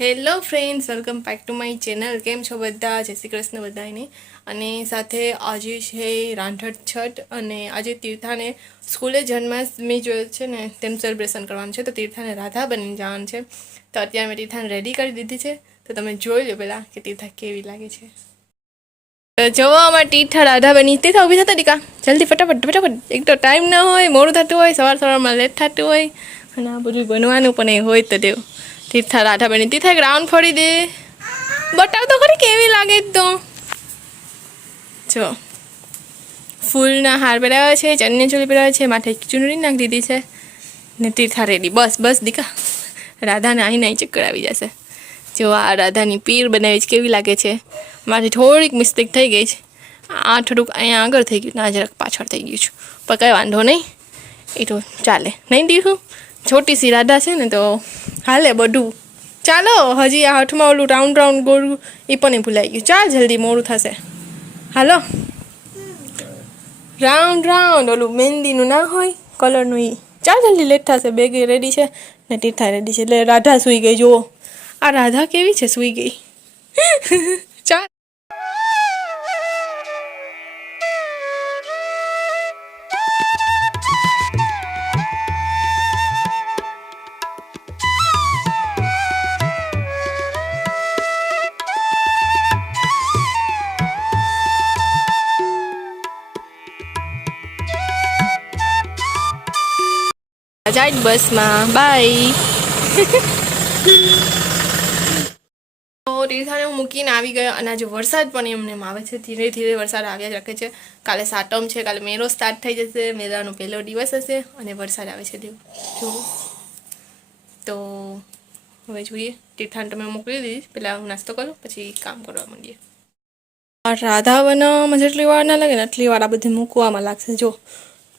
Hello friends, welcome back to my channel. કેમ છો બધા? જય શ્રી કૃષ્ણ બધાને. અને સાથે આજે છે રાંધણ છઠ અને આજે તીર્થાને સ્કૂલે જન્માષ્ટમી જો છે ને તેમ સેલિબ્રેશન કરવાનું છે. તો તીર્થાને રાધા બનીને જવાનું છે. તો અત્યારે મેં તીર્થાને રેડી કરી દીધી છે. તો તમે જોઈ લો પહેલાં કે તીર્થા કેવી લાગે છે. તો જોવા અમારે તીર્થા રાધા બની. તીર્થા ઊભી થતા ટીકા જલ્દી ફટાફટ. એક તો ટાઈમ ના હોય, મોડું થતું હોય, સવારમાં લેટ થતું હોય અને આ બધું બનવાનું પણ એ હોય તો તેવું. તીર્થા રાધા બની. તીર્થા એક રાઉન્ડ ફરી દે, બતાવ તો ખરી કેવી લાગે. તો જો ફૂલના હાર પહેરાવ્યા છે, ચણિયા ચોળી પહેરાવ્યા છે, માથે ચૂનરી નાખી દીધી છે ને તીર્થા રેડી. બસ દીકા, રાધાને અહીં ચક્કર આવી જશે. જો આ રાધાની પીર બનાવી છે, કેવી લાગે છે. મારી થોડીક મિસ્ટેક થઈ ગઈ છે. આ થોડુંક અહીંયા આગળ થઈ ગયું, ના જરાક પાછળ થઈ ગયું છું, પણ કંઈ વાંધો નહીં, એ તો ચાલે. નહીં દીધું, છોટી સી રાધા છે ને તો હાલે બધું. ચાલો, હજી આ હાથમાં ઓલું રાઉન્ડ ગોળ એ પણ ભૂલાઈ ગયું. ચાલ જલ્દી, મોડું થશે. હાલો, રાઉન્ડ ઓલું મહેંદીનું ના હોય કલરનું એ. ચાલ જલ્દી, લેટ થશે. બેગ રેડી છે ને તીર્થા રેડી છે. એટલે રાધા સૂઈ ગઈ. જુઓ આ રાધા કેવી છે, સૂઈ ગઈ. ચાલ જાય બસમાં. બાય. તો તીર્થાને હું મૂકીને આવી ગયા અને આજે વરસાદ પણ એમને આવે છે. ધીરે ધીરે વરસાદ આવ્યા જ રાખે છે. કાલે સાતમ છે, કાલે મેળો સ્ટાર્ટ થઈ જશે. મેળાનો પહેલો દિવસ હશે અને વરસાદ આવે છે તેવું જો. તો હવે જોઈએ. તીર્થાને તમે મોકલી દીધી, પહેલાં હું નાસ્તો કરું પછી કામ કરવા માંડીએ. રાધા બનાવવામાં જેટલી વાર ના લાગે ને એટલી વાર આ બધી મૂકવામાં લાગશે. જો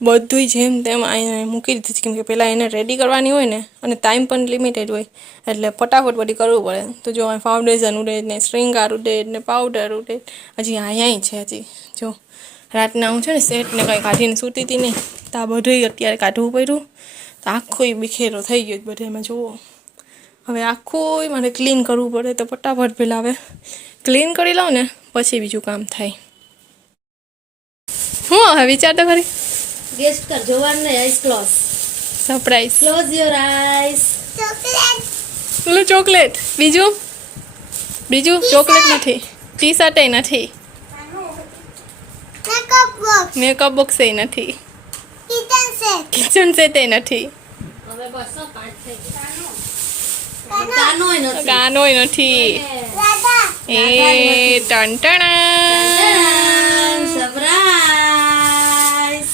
બધું જેમ તેમ અહીંયા મૂકી દીધી છે, કેમ કે પહેલાં એને રેડી કરવાની હોય ને અને ટાઈમ પણ લિમિટેડ હોય, એટલે ફટાફટ બધી કરવું પડે. તો જો ફાઉન્ડેશન ઉડે ને શ્રૃંગાર ઉડે ને પાવડર ઉડે. હજી અહીંયા છે. હજી જો રાતના હું છે ને સેટને કંઈ કાઢીને સૂતી હતી નહીં, તો આ બધું અત્યારે કાઢવું પડ્યું. તો આખું બિખેરો થઈ ગયો બધે. એમાં જુઓ હવે આખું મારે ક્લીન કરવું પડે. તો ફટાફટ પહેલાં હવે ક્લીન કરી લઉં ને પછી બીજું કામ થાય. હું હવે વિચાર તો ખરી. ગેસ કર, જોવાનું નહીં. Eyes close. Surprise. Close your eyes. પેલું ચોકલેટ. બીજું ચોકલેટ નથી, ટી શર્ટ નથી, મેકઅપ બોક્સ નથી, કિચન સેટ નથી, હવે બસ 5 થઈ ગયા. કાનોય નથી. એ ટન સરપ્રાઈઝ.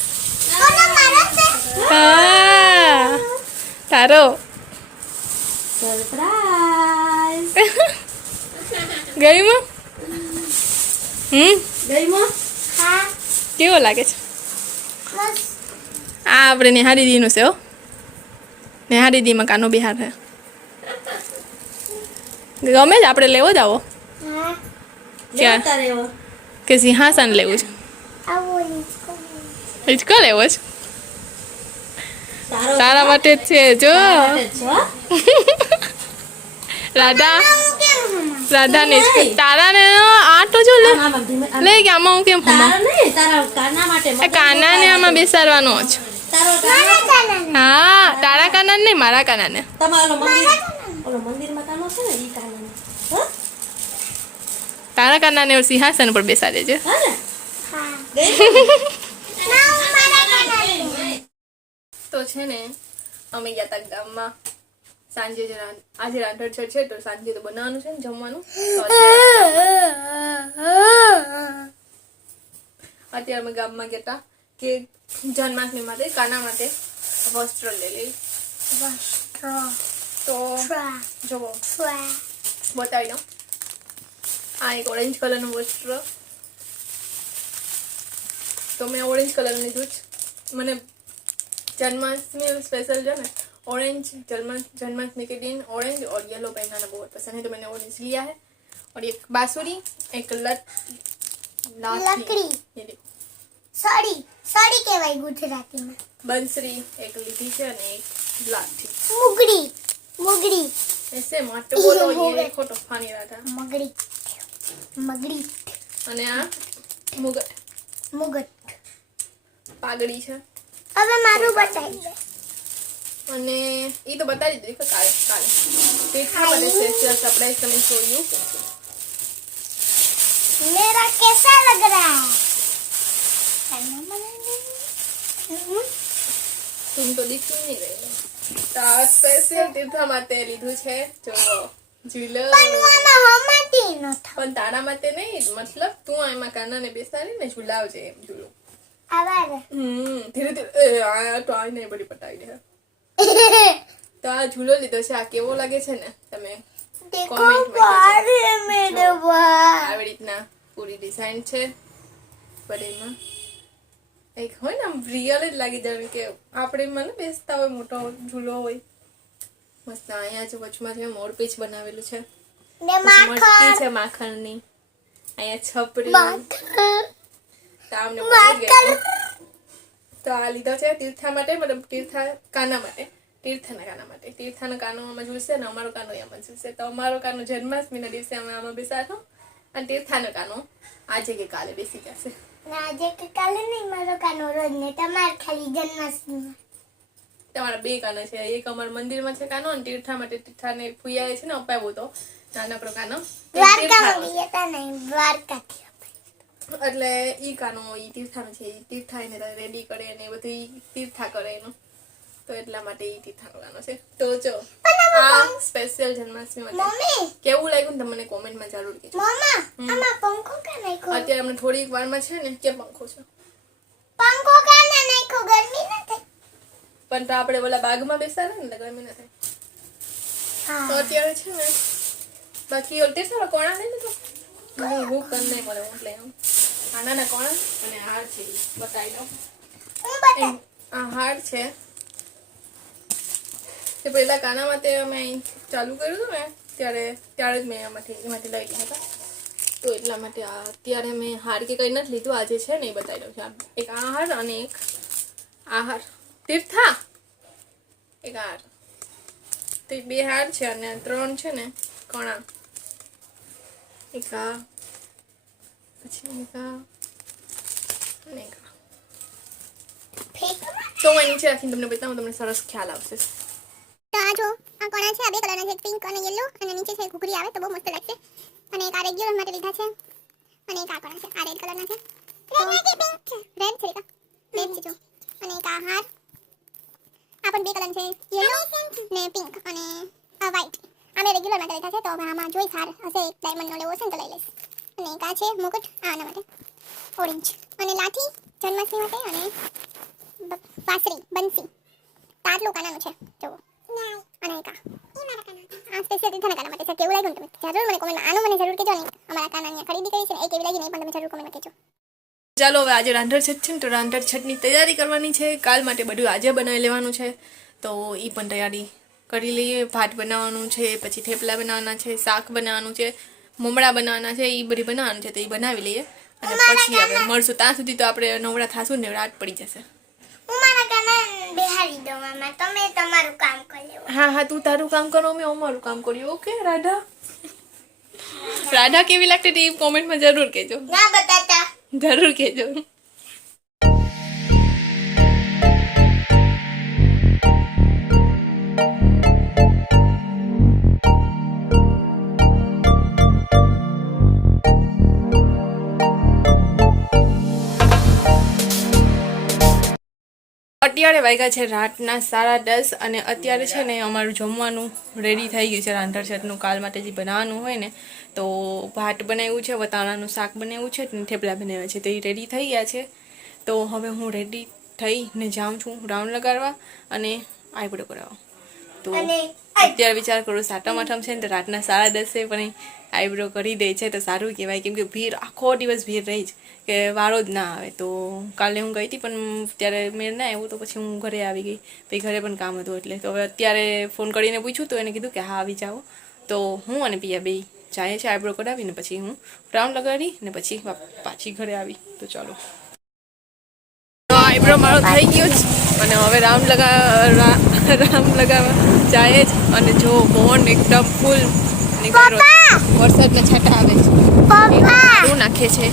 હા તારો સરપ્રાઈઝ. ગઈમાં ગઈમાં? હા. કેવો લાગે છે? આ આપણે નેહા દીદીનું છે. હો, નેહા દીદીમાં કાનો બિહાર છે. ગમે જ આપણે લેવો જ આવો કે સિંહાસન લેવું છે? હિંચકો લેવો છે? તારા માટે જ છે. જો રાધાને તારાને આ તો જો લે કે આમાં હું કેમ કાનાને આમાં બેસાડવાનો જ. હા, તારા કાના નહીં, મારા કાનાને. તારા કાનાને સિંહાસન પર બેસાડે છે. તો છે ને અમે ગયા હતા ગામમાં સાંજે. આજે રાંધણ છઠ છે તો સાંજે તો બનાવવાનું છે ને જમવાનું. અત્યારે અમે ગામમાં ગયા હતા કે જન્માષ્ટમી માટે કાના માટે વસ્ત્ર લઈ લઈ. તો જુઓ બતાવી દઉં. આ એક ઓરેન્જ કલરનું વસ્ત્ર. તો મેં ઓરેન્જ કલર લીધું જ. મને जन्माष्टमी स्पेशल जो है ऑरेंज जन्माष्टमी के दिन ऑरेंज और येलो पहनाना बहुत पसंद है, तो मैंने ऑरेंज लिया है. और एक बांसुरी, एक लकड़ी, ये देखो साड़ी साड़ी કહેવાય ગુજરાતીમાં. બંસરી એક લીધી છે અને એક લાઠી મુગડી ऐसे मत बोलो, ये खोटो फानी राधा. મગડી મગડી અને આ મુગટ મુગટ. પાઘડી છે. હવે મારું બતાવી દે. અને એ તો બતાવી દીધું કાલે તીર્થા બને છે સરપ્રાઈઝ તમે જોયું. मेरा कैसा लग रहा है? तुम तो दिख ही नहीं रहे. તો આ સ્પેશિયલ તીર્થા માટે લીધું છે જો ઝૂલો. બનવામાં હમતી ન થાય. પણ તારા માટે નહીં, મતલબ તું એમાં કાનાને બેસાડીને ઝુલાવજે એમ ઝૂલો. આવાર ધીરે ધીરે આ તો આ નહીં બધી પટાવી દે. તો આ ઝૂલો લીધો છે. આ કેવો લાગે છે ને તમે देखो comment में बाहर है मेरे बाहर. આવી રીતના પૂરી ડિઝાઇન છે. પણ એમાં એક હોય ને આમ રિયલ જ લાગી જાય કે આપણે મને બેસતા હોય મોટો ઝૂલો હોય. મસ્ત અહીંયા જો વચમાં છે મોરપીંછ બનાવેલું છે. ને મટકી માખણ છે માખણની. અહીંયા છપરી માખણ તામને માખણ. તો આ લીધો છે તીર્થા માટે, મતલબ તીર્થા કાના માટે, તીર્થાના કાના માટે. તીર્થાનો કાનો આમાં ઝૂલશે ને અમારો કાનો આમાં ઝૂલશે. તો અમારો કાનો જન્માષ્ટમીના દિવસે અમે આમાં બેસાડો અને તીર્થાનો કાનો આજે કે કાલે બેસી જશે. ના આજે કે કાલે નહીં, મારો કાનો રોજ ને તમારે ખાલી જન્માષ્ટમી. તમારા બે કાનો છે. એક અમારા મંદિરમાં છે કાનો અને તીર્થા માટે તીર્થાને ફુયાએ છે ને અપાવ્યો તો નાનકડો કાનો. દ્વારકામાં ગયા તા નહીં, દ્વારકાથી. એટલે ઈ કાનો ઈ તીર્થાનો છે. ઈ તીર્થા એને રેડી કરે અને એ બધું ઈ તીર્થા કરે એનું. તો એટલા માટે ઈ તીર્થાનો ગાનો છે. તો જો આ સ્પેશિયલ જન્માષ્ટમી માટે મમ્મી કેવું લાગ્યું ને તમને કોમેન્ટમાં જરૂર કહેજો. મમ્મા આમાં પંખો કા નાખ્યો? અત્યારે અમને થોડીક વારમાં છે ને કે પંખો છે પંખો કા ના નાખ્યો? ગરમી ના થાય? પણ તો આપણે ઓલા બાગમાં બેસાડે ને એટલે ગરમી ના થાય. તો હા અત્યારે છે ને બાકી ઓલ તીર્થાનો કોણા નહીં તો હું કર નહીં મળે હું લઈ આવું. આ નાના કોણા અને હાર છે ઈ બતાવી દઉં. હું બતા. આ હાર છે તે પહેલા કાના માટે અમે અહીં ચાલુ કર્યું હતું ને ત્યારે જ મેં એમાંથી લઈ લીધા હતા. તો એટલા માટે આ અત્યારે મેં હાર કે કંઈ નથી લીધું. આજે છે ને એ બતાવી દઉં છું. એક આ હાર અને એક આ હાર. તીર્થા એક હાર. તો એ બે હાર છે અને 3 છે ને કણા. એક આ પછી એક આ અને એક આ. તો હું નીચે રાખીને તમને બતાવું, તમને સરસ ખ્યાલ આવશે. તો આ જો આ કોણા છે, આ બે કલરના છે, પિંક અને યેલો, અને નીચે છે ઘૂઘરી આવે તો બહુ મસ્ત લાગશે. અને એક આ રેગ્યુલર માટે લીધા છે અને એક આ કોણા છે, આ રેડ કલરના છે. રેડ કે પિંક છે? રેડ છે રેડ છે જો. અને એક આ હાર, આ પણ બે કલર છે, યેલો ને પિંક અને આ વ્હાઈટ. આ મેં રેગ્યુલર માટે લીધા છે. તો હવે આમાં જોઈશ હાર હશે એક ડાયમંડનો લેવો હશે ને તો લઈ લઈશ. અને એક આ છે મુકુટ, આના માટે ઓરેન્જ. અને લાઠી જન્માષ્ટમી માટે અને વાસરી બંસી. તો આટલું કાનાનું છે જુઓ. અને એક આ સ્પેશિયલ તીર્થાના કાના માટે છે. કેવું લાગ્યું તમે જરૂર મને કોમેન્ટમાં આનું મને જરૂર કહેજો. નહીં અમારા કાનાની ખરીદી કરી છે ને એ કેવી લાગી નહીં પણ તમે જરૂર કોમેન્ટમાં કહેજો. ચાલો હવે આજે રાંધણ છઠ છે ને તો રાંધણ છઠની તૈયારી કરવાની છે. કાલ માટે બધું આજે બનાવી લેવાનું છે. તો એ પણ તૈયારી કરી લઈએ. ભાત બનાવવાનું છે, પછી થેપલા બનાવવાના છે, શાક બનાવવાનું છે, મમરા બનાવવાના છે, એ બધી બનાવવાનું છે. તો એ બનાવી લઈએ અને પછી હવે મળશું. ત્યાં સુધી તો આપણે નવરા થાશું ને રાત પડી જશે. હું મારા કાના બેહાડી દઉં આમાં, તમે તમારું કામ કરી લેવો. હા તું તારું કામ કરો, મેં અમારું કામ કર્યું. ઓકે રાધા? રાધા કેવી લાગતી હતી કોમેન્ટમાં જરૂર કહેજો. ના બતાતા. જરૂર કહેજો. અત્યારે વાગ્યા છે રાતના 10:30 અને અત્યારે છે ને અમારું જમવાનું રેડી થઈ ગયું છે. રાંધણ છઠનું કાલ માટે જે બનાવવાનું હોય ને તો ભાત બનાવ્યું છે, વટાણાનું શાક બનાવ્યું છે ને થેપલા બનાવ્યા છે. તો એ રેડી થઈ ગયા છે. તો હવે હું રેડી થઈને જાઉં છું રાઉન્ડ લગાડવા અને આઈબ્રો કરાવવા. તો અત્યારે વિચાર કરું સાતમ આઠમ છે ને તો રાતના 10:30 પણ આઈબ્રો કરી દે છે તો સારું કહેવાય. કેમ કે ભીડ આખો દિવસ ભીડ રહી જ કે વારો જ ના આવે. તો કાલે હું ગઈ હતી પણ ત્યારે મેળ ના આવ્યું તો પછી હું ઘરે આવી ગઈ. પછી ઘરે પણ કામ હતું એટલે તો હવે અત્યારે ફોન કરીને પૂછ્યું તો એને કીધું કે હા આવી જાઓ. તો હું અને પિયા બે જાય છે આઈબ્રો કરાવીને પછી હું રાઉન્ડ લગાડી ને પછી પાછી ઘરે આવી. તો ચાલો આઈબ્રો મારો થઈ ગયો છે. અને હવે રામ લગાવવા જાય જ. અને જો મોન એકદમ ફૂલ નીકળ્યો, વરસાદના છાંટા આવે છે, સારું નાખે છે.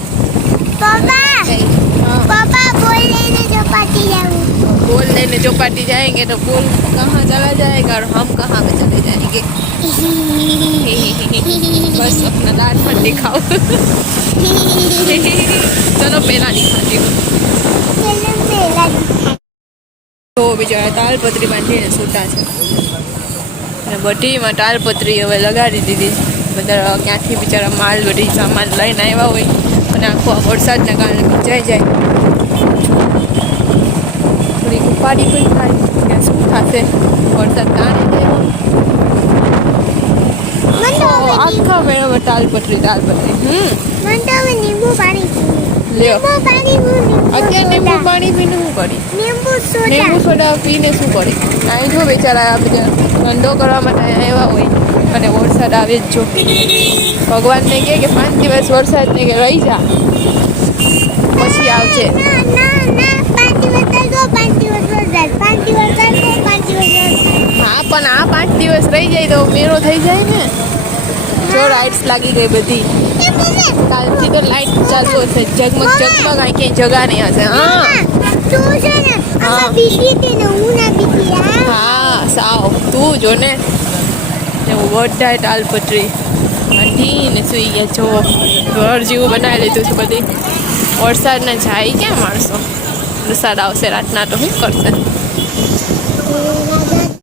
बोल लेने जो पार्टी जाएंगे तो बोल कहाँ चला जाएगा और हम कहाँ पे चले जाएंगे. बस अपना दांत मत दिखाओ. चलो मेला दिखाती हूँ. તો બિચારા તાલપત્રી બાંધીને સૂતા છે અને બધીમાં તાલપત્રી હવે લગાડી દીધી. બધા ક્યાંથી બિચારા માલ બધી સામાન લઈને આવ્યા હોય અને આખો આ વરસાદના કારણે ભીંજાઈ જાય. થોડીક ઉપાડી પણ થાય કે શું થશે વરસાદ કારણે. આખા મેળામાં તાલપત્રી લ્યો. અત્યારે લીંબુ પાણી પીને શું કરી? લીંબુ સોડા પીને શું કરી? અહીં જો બેચારા આ બધા ધંધો કરવા માટે આવ્યા હોય અને વરસાદ આવે જ જો. ભગવાનને કહે કે 5 દિવસ વરસાદને કે રહી જા પછી આવશે. હા પણ આ 5 દિવસ રહી જાય તો મેળો થઈ જાય ને. જો લાઇટ્સ લાગી ગઈ બધી. કાલથી તો લાઇટ ચાલુ હશે. ઝગમગ ઝગમગ અહીં ક્યાંય જગા નહીં હશે. હા સાવ તું જો ને એવું વઢાય તાલપત્રી બાંધીને સૂઈ ગયા. જો ઘર જેવું બનાવી લીધું છે બધી. વરસાદને જાય ક્યાં માણસો? વરસાદ આવશે રાતના તો શું કરશે?